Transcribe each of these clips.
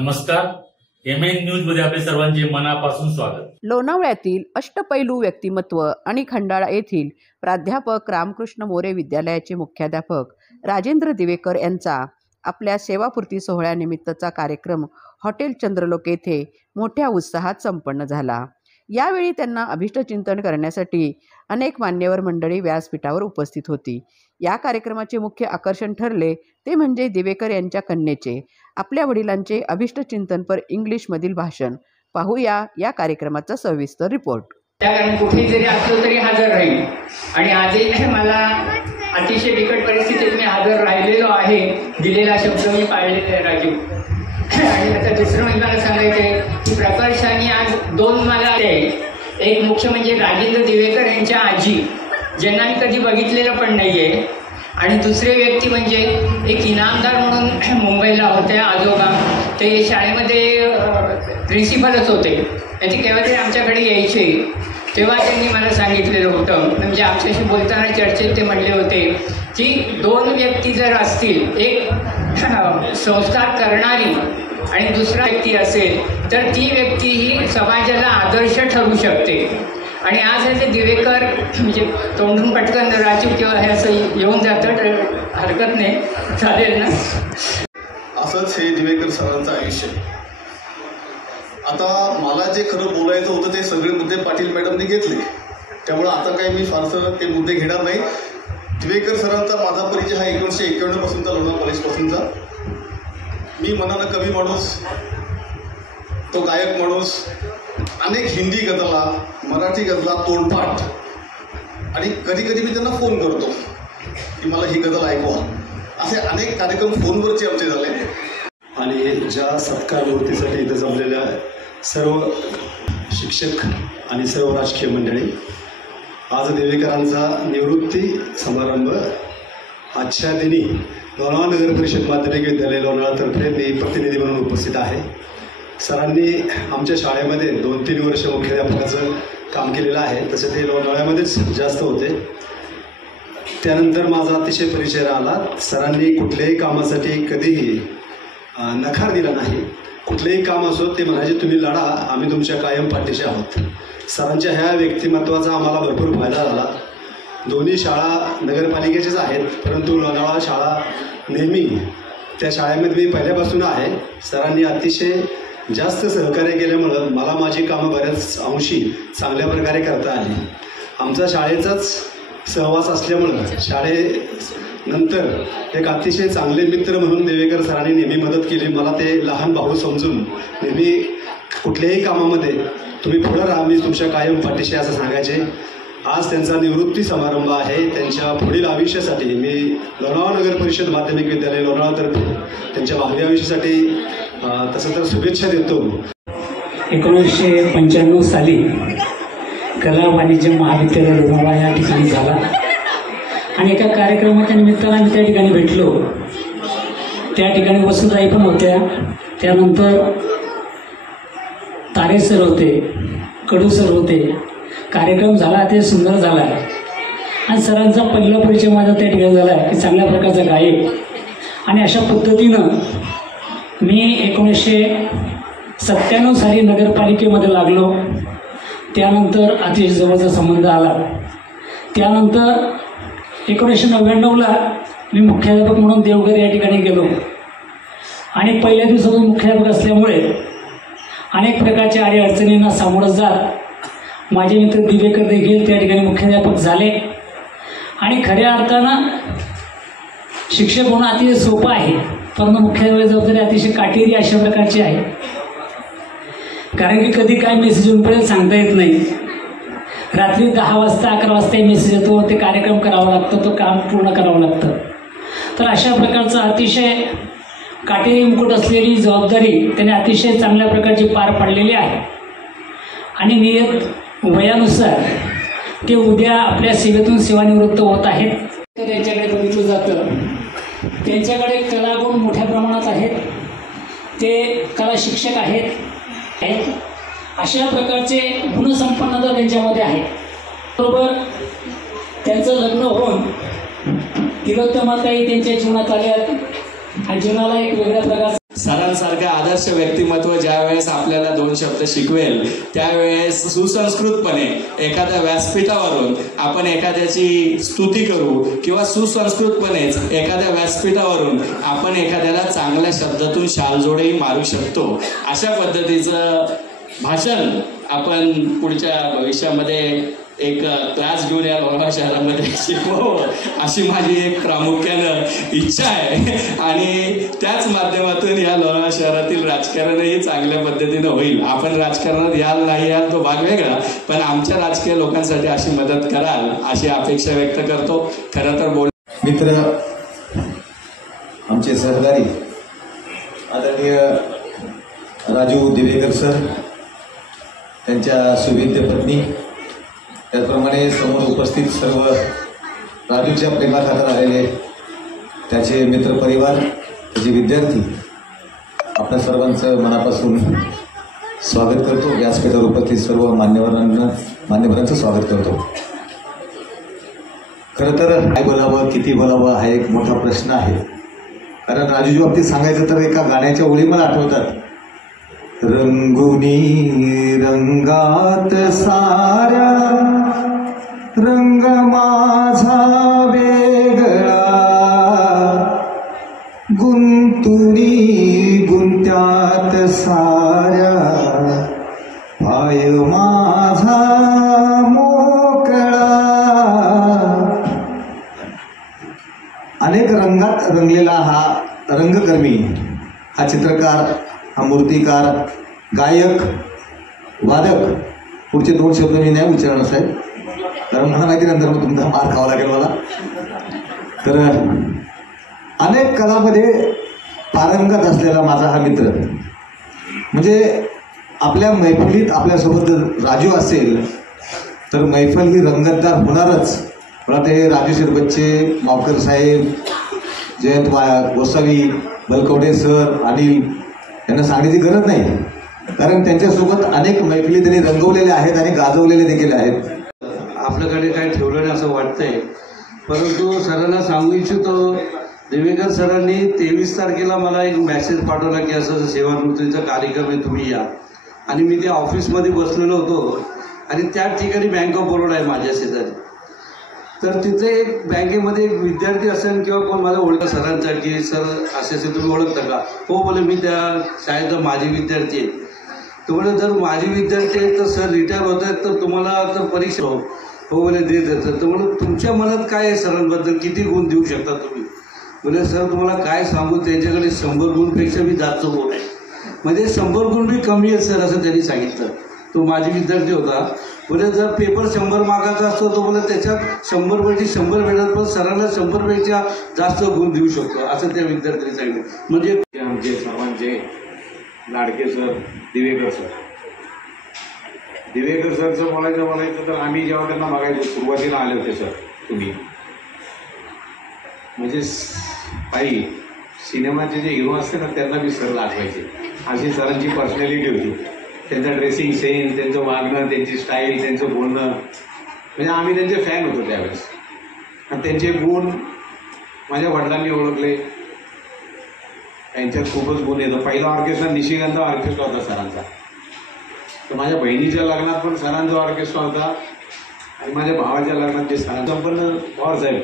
नमस्कार, MN news मध्ये आपले सर्वांचे मनापासून स्वागत। लोणावळ्यातील अष्टपैलू व्यक्तिमत्व आणि खंडाळा येथील प्राध्यापक रामकृष्ण मोरे विद्यालयाचे मुख्याध्यापक राजेंद्र दिवेकर यांचा आपल्या सेवापूर्ती सोहळ्यानिमित्तचा कार्यक्रम हॉटेल चंद्रलोक येथे मोठ्या उत्साहात संपन्न झाला। यावेळी त्यांना अभिष्टचिंतन करण्यासाठी अनेक मान्यवर मंडळी व्यासपीठावर उपस्थित होती। या कार्यक्रमाचे मुख्य आकर्षण ठरले ते म्हणजे दिवेकर यांच्या कन्येचे आपल्या वडिलांचे अभिष्टचिंतनपर इंग्लिशमधील भाषण। पाहूया या कार्यक्रमाचा सविस्तर रिपोर्ट। त्या कारण कुठे जरी असलो तरी हजर राहील आणि आजही मला अतिशय बिकट परिस्थितीत मी हजर राहिलेलो आहे। दिलेला शब्द मी पाळलेला आहे राजू। आणि आता दुसरं म्हणजे मला सांगायचं आहे की प्रकर्षाने आज दोन मला एक मुख्य म्हणजे राजेंद्र दिवेकर यांच्या आजी, ज्यांना मी कधी बघितलेलं पण नाही आहे, आणि दुसरे व्यक्ती म्हणजे एक इनामदार म्हणून मुंबईला होते आजोबा। ते शाळेमध्ये प्रिन्सिपलच होते आणि ते केव्हा तरी आमच्याकडे यायचे, तेव्हा त्यांनी मला सांगितलेलं होतं, म्हणजे आमच्याशी बोलताना चर्चेत ते म्हणले होते की दोन व्यक्ती जर असतील, एक संस्कार करणारी आणि दुसरा व्यक्ती असेल तर ती व्यक्ती ही समाजाला आदर्श ठरू शकते। आणि आज हे दिवेकर म्हणजे तोंडून पटकन राजू किंवा हे असं येऊन जातं तर हरकत नाही, चालेल ना। असंच हे दिवेकर सरांचं आयुष्य। आता मला जे खरं बोलायचं होतं ते सगळे मुद्दे पाटील मॅडमने घेतले, त्यामुळे आता काही मी फारसं ते मुद्दे घेणार नाही। दिवेकर सरांचा माझा परिचय हा 1951 पासूनचा, लोणावळा कॉलेजपासूनचा। मी मनानं कवी माणूस, तो गायक माणूस, अनेक हिंदी गजला, मराठी गजला तोंडपाठ, आणि कधी कधी मी त्यांना फोन करतो की मला ही गजल ऐकवा। असे अनेक कार्यक्रम फोनवरचे आमचे झाले। आणि ज्या सत्कार मूर्तीसाठी इथं जमलेल्या सर्व शिक्षक आणि सर्व राजकीय मंडळी, आज दिवेकरांचा निवृत्ती समारंभ आजच्या दिनी लोणावळा नगर परिषद माध्यमिक विद्यालय लोणावळातर्फे मी प्रतिनिधी म्हणून उपस्थित आहे। सरांनी आमच्या शाळेमध्ये 2-3 वर्ष मुख्याध्यापकाचं काम केलेलं आहे, तसे ते लोणावळ्यामध्येच जास्त होते। त्यानंतर माझा अतिशय परिचय राहिला। सरांनी कुठल्याही कामासाठी कधीही नकार दिला नाही। कुठलेही काम असो ते म्हणायचे तुम्ही लढा, आम्ही तुमच्या कायम पाठीशी आहोत। सरांच्या ह्या व्यक्तिमत्वाचा आम्हाला भरपूर फायदा झाला। दोन्ही शाळा नगरपालिकेचेच आहेत, परंतु लोणावळा शाळा नेहमी त्या शाळेमध्ये मी पहिल्यापासून आहे। सरांनी अतिशय जास्त सहकार्य केल्यामुळं मला माझी कामं बऱ्याच अंशी चांगल्या प्रकारे करता आली। आमचा शाळेचाच सहवास असल्यामुळं शाळेनंतर एक अतिशय चांगले मित्र म्हणून दिवेकर सरांनी नेहमी मदत केली। मला ते लहान भाऊ समजून नेहमी कुठल्याही कामामध्ये तुम्ही पुढं राहा, मी तुमच्या कायम पाठीशी असं सांगायचे। आज त्यांचा निवृत्ती समारंभ आहे। त्यांच्या पुढील आयुष्यासाठी मी लोणावळा नगर परिषद माध्यमिक विद्यालय लोणावळातर्फे त्यांच्या भावी आयुष्यासाठी तसं तर शुभेच्छा देतो। 1995 साली कला वाणिज्य महाविद्यालय लोणावळा या ठिकाणी झाला आणि एका कार्यक्रमाच्या निमित्तानं आम्ही त्या ठिकाणी भेटलो। त्या ठिकाणी वसुताई पण होत्या, त्यानंतर तारे सर होते, कडू सर होते। कार्यक्रम झाला, ते सुंदर झाला आणि सरांचा पहिला परिचय माझा त्या ठिकाणी झाला की चांगल्या प्रकारचा गायक। आणि अशा पद्धतीनं मी 1997 साली नगरपालिकेमध्ये लागलो। त्यानंतर अतिशय जवळचा संबंध आला। त्यानंतर 1999ला मी मुख्याध्यापक म्हणून देवघर या ठिकाणी गेलो आणि पहिल्या दिवसातून मुख्याध्यापक असल्यामुळे अनेक प्रकारच्या अडीअडचणींना सामोरं जात माझे मित्र दिवेकर देखील त्या ठिकाणी मुख्याध्यापक झाले। आणि खऱ्या अर्थानं शिक्षक होणं अतिशय सोपं आहे, परंतु मुख्याध्यापक जबाबदारी अतिशय काटेरी अशा प्रकारची आहे, कारण की कधी काय मेसेज येऊन पडेल सांगता येत नाही। रात्री 10 वाजता 11 वाजता मेसेज येतो, ते कार्यक्रम करावा लागतो, तो काम पूर्ण करावं लागतं। तर अशा प्रकारचं अतिशय काटेरी मुकुट असलेली जबाबदारी त्याने अतिशय चांगल्या प्रकारची पार पाडलेली आहे। आणि नियत वयानुसार ते उद्या आपल्या सेवेतून सेवानिवृत्त होत आहेत। तर त्यांच्याकडे बघितलं जातं, त्यांच्याकडे कलागुण मोठ्या प्रमाणात आहेत, ते कला शिक्षक आहेत। अशा प्रकारचे गुणसंपन्नता त्यांच्यामध्ये आहे। बरोबर त्यांचं लग्न होऊन तिलोत्तमाताई त्यांच्या जीवनात आल्या आणि जीवनाला एक वेगळ्या प्रकारचा सरांसारखं आदर्श व्यक्तिमत्व ज्यावेळेस आपल्याला 2 शब्द शिकवेल त्यावेळेस सुसंस्कृतपणे एखाद्या व्यासपीठावरून आपण एखाद्याची स्तुती करू किंवा सुसंस्कृतपणेच एखाद्या व्यासपीठावरून आपण एखाद्याला चांगल्या शब्दातून शालजोडही मारू शकतो. अशा पद्धतीचं भाषण आपण पुढच्या भविष्यामध्ये एक क्लास घेऊन या लोणावळा शहरामध्ये शिकवावं अशी माझी एक प्रामुख्यानं इच्छा आहे. आणि त्याच माध्यमातून या लोणावळा शहरातील राजकारणही चांगल्या पद्धतीनं होईल. आपण राजकारणात याल नाही याल तो भाग वेगळा, पण आमच्या राजकीय लोकांसाठी अशी मदत कराल अशी अपेक्षा व्यक्त करतो. खरं तर मित्र, आमचे सहकारी आदरणीय राजू दिवेकर सर, त्यांच्या सुविद्य पत्नी, त्याचप्रमाणे समोर उपस्थित सर्व राजूच्या प्रेमाखातर आलेले त्याचे मित्रपरिवार, त्याचे विद्यार्थी, आपल्या सर्वांचं मनापासून स्वागत करतो. व्यासपीठावर उपस्थित सर्व मान्यवरांचं स्वागत करतो. खरं तर काय बोलावं, किती बोलावं हा एक मोठा प्रश्न आहे. कारण राजूच्या बाबतीत सांगायचं तर एका गाण्याच्या ओळी मला आठवतात. रंगुनी रंगात साऱ्या रंग माझा वेगळा, गुंतुनी गुंत्यात साऱ्या पाय माझा मोकळा. अनेक रंगात रंगलेला हा रंगकर्मी, हा चित्रकार, हा मूर्तिकार, गायक, वादक. पुढचे 2 शब्द मी नाही उच्चारणार साहेब, कारण मला माहिती नंतर मग तुमचा मार खावा लागेल मला. तर अनेक कलामध्ये पारंगत असलेला माझा हा मित्र, म्हणजे आपल्या मैफिलीत आपल्यासोबत राजू असेल तर मैफल ही रंगतदार होणारच. मला ते राजू शिरबच्चे, मावकर साहेब, जयंत गोसावी, बलकवडे सर, अनिल यांना सांगण्याची गरज नाही, कारण त्यांच्यासोबत अनेक मैफिली त्यांनी रंगवलेल्या आहेत आणि गाजवलेले देखील आहेत. आपल्याकडे काय ठेवलं नाही असं वाटतंय, परंतु सरांना सांगू इच्छितो, दिवेकर सरांनी 23 तारखेला मला एक मेसेज पाठवला की असं सेवानिवृत्तीचा कार्यक्रम आहे, तुम्ही या. आणि मी त्या ऑफिसमध्ये बसलेलो होतो आणि त्याच ठिकाणी बँक ऑफ बरोडा आहे माझ्या शेजारी. तर तिथे एक बँकेमध्ये एक विद्यार्थी असेल किंवा कोण माझा ओळख सरांचा की सर असे तुम्ही ओळखता का? हो बोले, मी त्या शाळेचा माजी विद्यार्थी आहे. तो बोले जर माजी विद्यार्थी आहे तर सर रिटायर होत आहेत तर तुम्हाला तर परीक्षा हो बोले देत येतं. तर म्हणून तुमच्या मनात काय आहे सरांबद्दल, किती गुण देऊ शकता तुम्ही? बोले सर तुम्हाला काय सांगू, त्यांच्याकडे 100 गुणपेक्षा मी जास्त गुण आहे, म्हणजे 100 गुण बी कमी आहेत सर, असं त्यांनी सांगितलं. तो माजी विद्यार्थी होता. बोले जर पेपर 100 मार्काचा असतो तो बोले त्याच्यात 100 पैकी 100 भेटत, पण सरांना 100 पेक्षा जास्त गुण देऊ शकतो, असं त्या विद्यार्थ्यांनी सांगितलं. म्हणजे आमचे सर्वांचे लाडके सर दिवेकर सर. दिवेकर सरचं बोलायचं तर आम्ही जेव्हा त्यांना बघायचो सुरुवातीला आले होते सर तुम्ही, म्हणजे काही सिनेमाचे जे हिरो असते ना त्यांना बी सर आठवायचे, अशी सरांची पर्सनॅलिटी होती. त्यांचं ड्रेसिंग सेन्स, त्यांचं वागणं, त्यांची स्टाईल, त्यांचं बोलणं, म्हणजे आम्ही त्यांचे फॅन होतो त्यावेळेस. आणि त्यांचे गुण माझ्या वडिलांनी ओळखले, त्यांच्यात खूपच गुण येतं. पहिला ऑर्केस्ट्रा निशिगंधा ऑर्केस्ट्रा होता सरांचा. तर माझ्या बहिणीच्या लग्नात पण सरांचा ऑर्केस्ट्रा होता आणि माझ्या भावाच्या लग्नात जे सरांचा पण पवार साहेब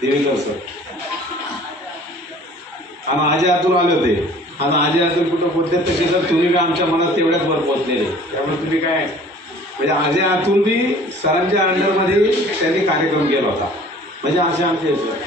देवेकर सर आणि आजी अतुल आले होते. आता आजी अतुल कुठं पोचले तसे तर तुम्ही बी आमच्या मनात तेवढ्याच वर पोचलेले. त्यामुळे तुम्ही काय म्हणजे आजी अतुल बी सरांच्या अंडरमध्ये त्यांनी कार्यक्रम केला होता, म्हणजे असे आमचे सर.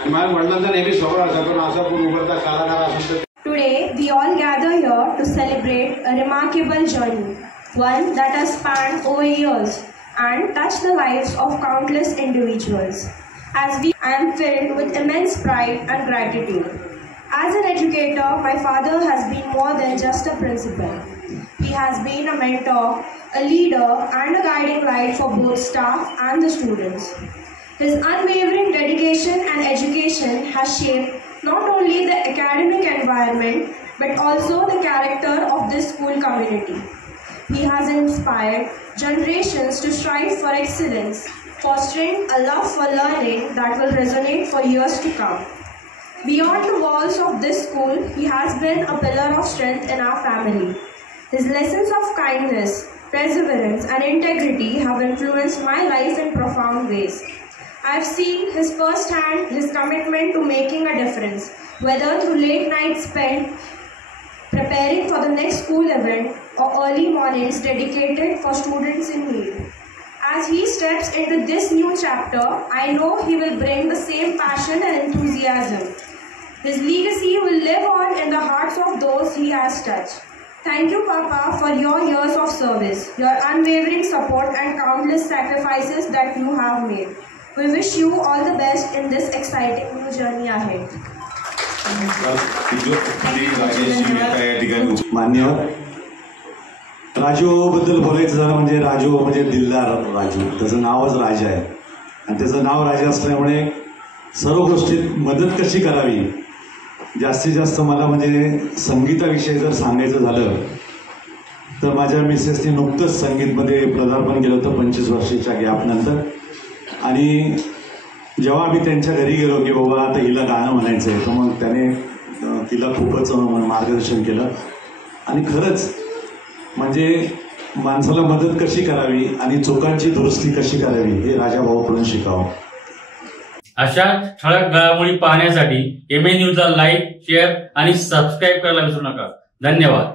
आणि माझ्या वडिलांचा नेहमी स्वभाव होता, पण असा पण उभरता कलाकार असेल तर. Today, we all gather here to celebrate a remarkable journey, one that has spanned over years and touched the lives of countless individuals. I am filled with immense pride and gratitude. As an educator, my father has been more than just a principal. He has been a mentor, a leader, and a guiding light for both staff and the students. His unwavering dedication and education has shaped not only the academic environment but also the character of this school community. He has inspired generations to strive for excellence, fostering a love for learning that will resonate for years to come. Beyond the walls of this school, he has been a pillar of strength in our family. His lessons of kindness, perseverance, and integrity have influenced my life in profound ways. I have seen firsthand his commitment to making a difference, whether through late nights spent preparing for the next school event or early mornings dedicated for students in need. As he steps into this new chapter, I know he will bring the same passion and enthusiasm. His legacy will live on in the hearts of those he has touched. Thank you, Papa, for your years of service, your unwavering support, and countless sacrifices that you have made. We wish you all the best in this exciting new journey ahead. मान्यवर राजू बद्दल बोलायचं झालं म्हणजे राजू म्हणजे दिलदार राजू, त्याचं नावच राजा आहे आणि त्याचं नाव राजा असल्यामुळे सर्व गोष्टीत मदत कशी करावी, जास्तीत जास्त मला म्हणजे संगीताविषयी जर सांगायचं झालं तर माझ्या मिसेसने नुकतंच संगीतमध्ये पदार्पण केलं होतं 25 वर्षाच्या गॅपनंतर. आणि जेव्हा आम्ही त्यांच्या घरी गेलो की बाबा आता हिला गाणं म्हणायचं आहे, तर मग त्याने तिला खूपच मार्गदर्शन केलं. आणि खरंच म्हणजे माणसाला मदत कशी करावी आणि चुकांची दुरुस्ती कशी करावी हे राजाभाऊकडून शिकावं. अशा ठळक घडामोडी पाहण्यासाठी MN न्यूजला लाईक, शेअर आणि सबस्क्राईब करायला विसरू नका. धन्यवाद.